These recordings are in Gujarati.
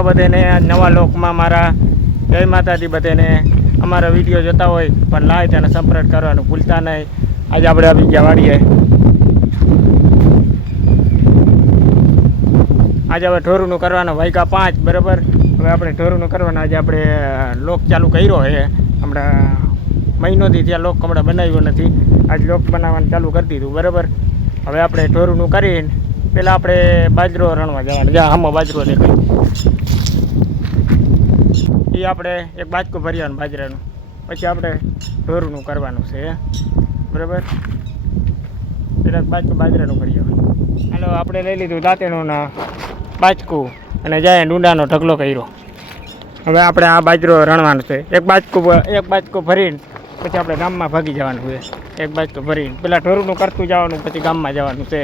બધાને નવા લોકમાં મારા જય માતાજી. બધાને અમારા વિડીયો જોતા હોય પણ લાય તેને સંપર્ક કરવાનું ભૂલતા નહીં. આજે આપણે આવી ગયા વાડીએ. આજે હવે ઢોરુંનું કરવાનું વાગ્યા 5 બરાબર. હવે આપણે ઢોરુંનું કરવાનું. આજે આપણે લોક ચાલુ કર્યો છે. હમણાં મહિનોથી ત્યાં લોક હમણાં બનાવ્યો નથી. આજે લોક બનાવવાનું ચાલુ કરી દીધું બરાબર. હવે આપણે ઢોરુંનું કરીને પહેલાં આપણે બાજરો રણવા જવાનું. જ્યાં આમાં બાજરો દેખાય એ આપણે એક બાજકું ભર્યાનું બાજરાનું. પછી આપણે ઢોરુંનું કરવાનું છે બરાબર. પહેલાં બાજકું બાજરાનું ભરી આવવાનું. હાલો આપણે લઈ લીધું દાંતેનું ના બાજકું અને જાય ડુંડાનો ઢગલો કર્યો. હવે આપણે આ બાજરો રણવાનું છે. એક બાજકું ભરીને પછી આપણે ગામમાં ભાગી જવાનું છે. એક બાજકું ભરીને પહેલાં ઢોરુંનું કરતું જવાનું પછી ગામમાં જવાનું છે.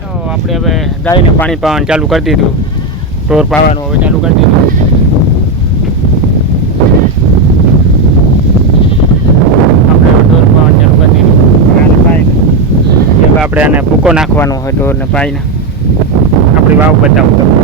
તો આપણે હવે ગાયને પાણી પાવાનું ચાલુ કરી દીધું. ઢોર પાવાનું હવે ચાલુ કરી દીધું. આપણે આને ભૂકો નાખવાનો હોય ઢોરને પાઈને. આપણી વાવ બતાવું તમને.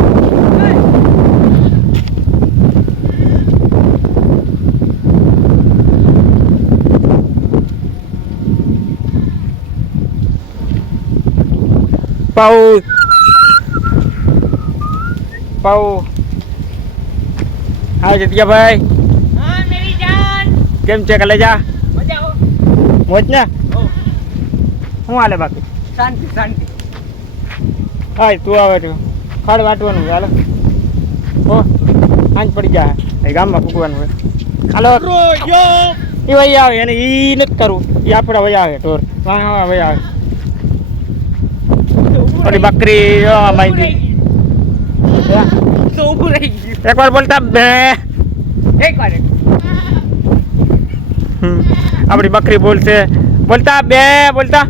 પાઉ હા જતિયાભાઈ. કેમ છે કલેજા? મોજ ને? શું હાલે બાકી? શાંતિ. હા તું આવે તો ખડ વાટવાનું હાલો. હો સાંજ પડી જાય એ ગામમાં ફૂકવાનું હોય. હાલો એ વહી આવે એને એ નથી કરવું. એ આપણા વહી આવે ઢોર વહી આવે. ઓલી બકરી એકવાર બોલતા બે એકવાર આપણી બકરી બોલશે. બોલતા બે બોલતા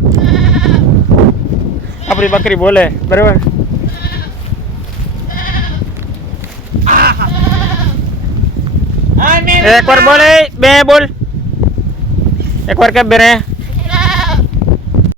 આપણી બકરી બોલે બરાબર. એકવાર બોલે બે બોલ. એકવાર કે બે રે